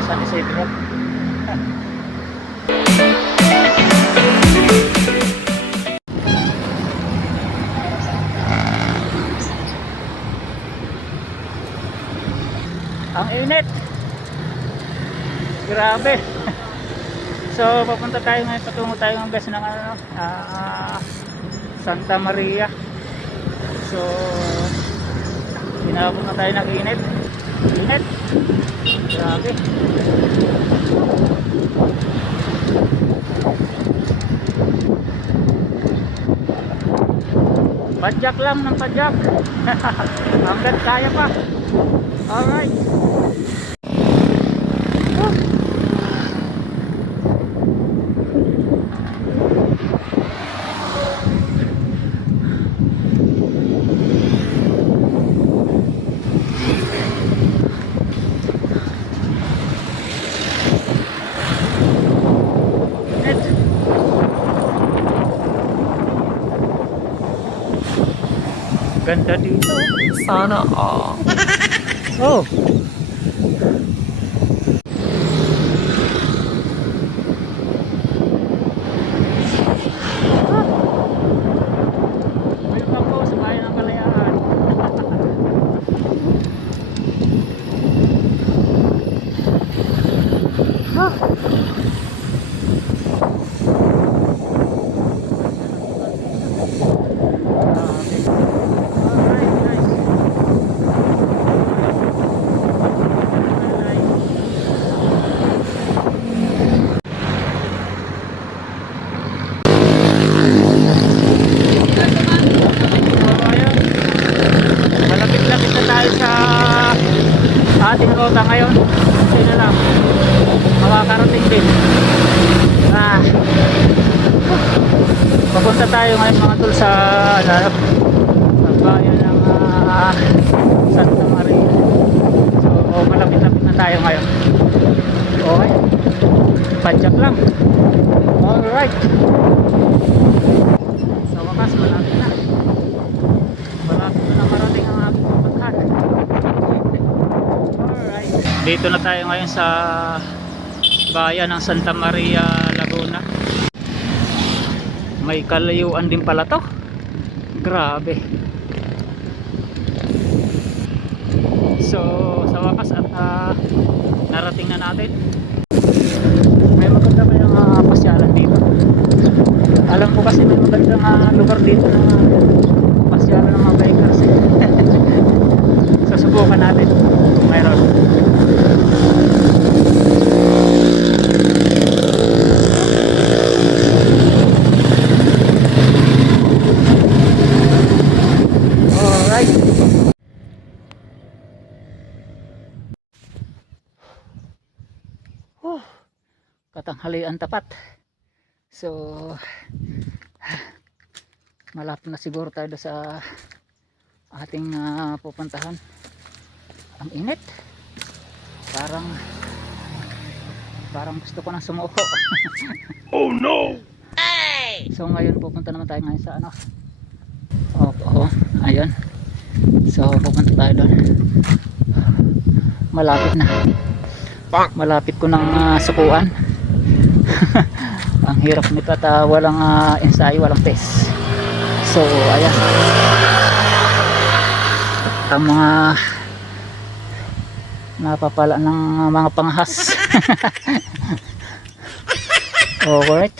tayo sa Isidro. Ang init, grabe. So papunta tayo ngayon, patungo tayo ng best ng ano, Santa Maria. So hinabot na tayo ng init, grabe. Padyak lang ng padyak. Hanggang kaya pa. Alright. Ganda dito. Sana all. Oh. Welcome po sa bayan ng Kalayaan. Malapit-lapit na tayo sa ating ruta ngayon. Kasi na lang makakarating din. Papunta tayo ngayon mga tol sa bayan ng Santa Maria. So malapit-lapit na tayo ngayon. Okay, padyak lang. Alright, sa wakas malapit na marating ang aking pupuntahan. Alright, dito na tayo ngayon sa bayan ng Santa Maria, Laguna. May kalayuan din pala to, grabe. So sa wakas at narating na natin. May maganda pa yung pasyalan dito. Alam ko kasi may magandang lugar dito na pasyalan ng mga bikers. So subukan natin kung mayroon. Alright. Katanghalian tapat. So malapit na siguro tayo sa ating pupuntahan. Ang init, parang gusto ko nang sumuko. Oh no! Hey! So ngayon pupunta naman tayo ngayon sa ano, ayun. So pupunta tayo doon. Malapit ko nang sukuan. Ang hirap nito at walang ensayo, walang test. So ayan, ang mga napapala ng mga panghas. Alright.